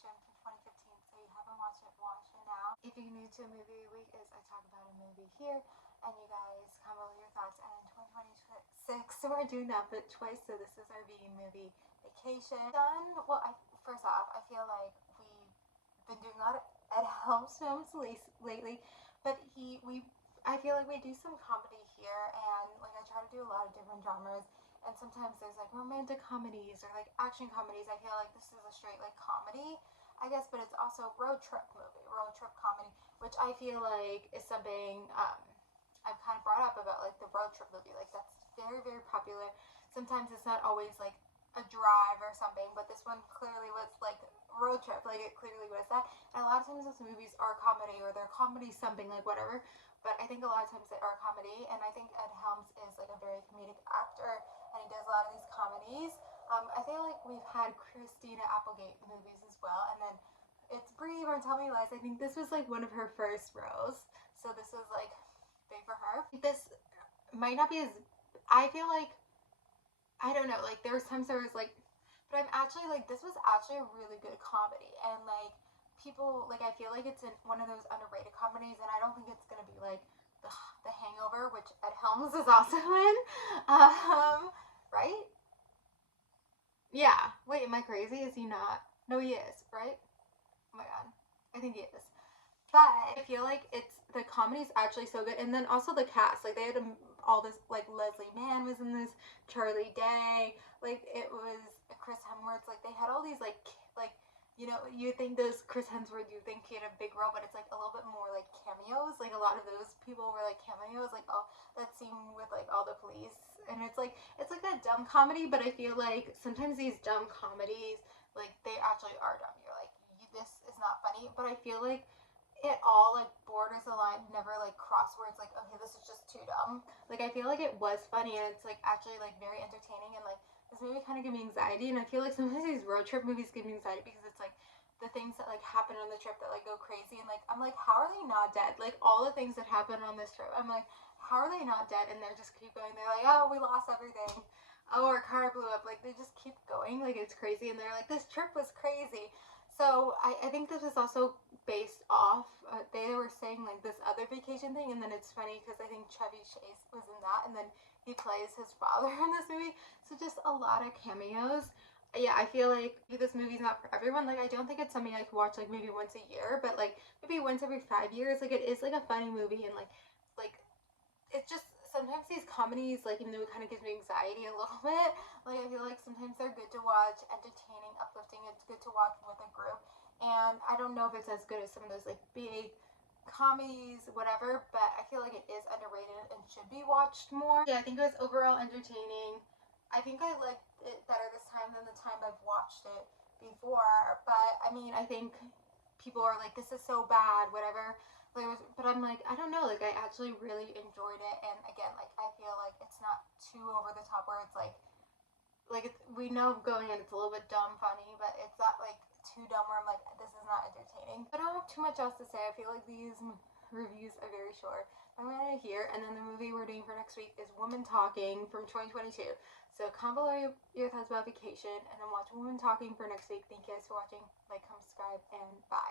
Vacation from 2015, so you haven't watched it, watch it now. If you're new to Movie Week, is I talk about a movie here, and you guys comment with your thoughts, and in 2026, we're doing that but twice, so this is our movie Vacation. First off, I feel like we've been doing a lot of Ed Helms films lately, but I feel like we do some comedy here, and like I try to do a lot of different genres, and sometimes there's like romantic comedies or like action comedies. I feel like this is a straight like comedy, I guess, but it's also road trip comedy, which I feel like is something I've kind of brought up about like the road trip movie. Like that's very popular. Sometimes it's not always like a drive or something, but this one clearly was like road trip. Like it clearly was that. And a lot of times those movies are comedy or they're comedy something like whatever. But I think a lot of times they are comedy, and I think Ed Helms is like a very comedic actor, and he does a lot of these comedies. I feel like we've had Christina Applegate movies as well, and then It's Brie or Tell Me Lies. I think this was like one of her first roles, so this was like big for her. This might not be as, I feel like, I don't know, like there was times there was like, but I'm actually like, this was actually a really good comedy, and like people like, I feel like it's one of those underrated comedies, and I don't think it's gonna be like the Hangover, which Ed Helms is also in, right? Yeah. Wait, am I crazy? Is he not? No, he is, right? Oh my god, I think he is. But I feel like the comedy's actually so good, and then also the cast, like they had all this, like Leslie Mann was in this, Charlie Day, like it was Chris Hemsworth, like they had all these like you think those Chris Hemsworth, you think he had a big role, but it's like a little bit more like cameos. Like a lot of those people were like cameos, like oh that scene with like all the police, and it's like a dumb comedy, but I feel like sometimes these dumb comedies like they actually are dumb. You're like this is not funny, but I feel like it all like borders the line, never like cross where it's like okay this is just too dumb. Like I feel like it was funny, and it's like actually like very entertaining, and like this movie kind of gave me anxiety, and I feel like sometimes these road trip movies give me anxiety because it's like the things that like happen on the trip that like go crazy, and like I'm like how are they not dead, like all the things that happen on this trip I'm like how are they not dead, and they're just keep going, they're like oh we lost everything, oh our car blew up, like they just keep going, like it's crazy, and they're like this trip was crazy. So I think this is also based off. They were saying like this other vacation thing, and then it's funny because I think Chevy Chase was in that, and then he plays his father in this movie. So just a lot of cameos. Yeah, I feel like this movie's not for everyone. Like I don't think it's something I could watch like maybe once a year, but like maybe once every 5 years. Like it is like a funny movie, and like it just sometimes these comedies, like even though it kind of gives me anxiety a little bit, like I feel like sometimes they're good to watch, entertaining, uplifting. It's good to watch with a group, and I don't know if it's as good as some of those like big comedies, whatever, but I feel like it is underrated and should be watched more. Yeah, I think it was overall entertaining. I think I liked it better this time than the time I've watched it before, but I mean, I think people are like, this is so bad, whatever. Like, but I'm like, I don't know. Like, I actually really enjoyed it, and again, like, I feel like it's not too over the top where it's we know going in it's a little bit dumb funny, but it's not like too dumb where I'm like this is not entertaining. I don't have too much else to say. I feel like these reviews are very short. I'm gonna here, and then the movie we're doing for next week is Woman Talking from 2022. So comment below your thoughts about Vacation, and then watch Woman Talking for next week. Thank you guys for watching. Like, comment, subscribe, and bye.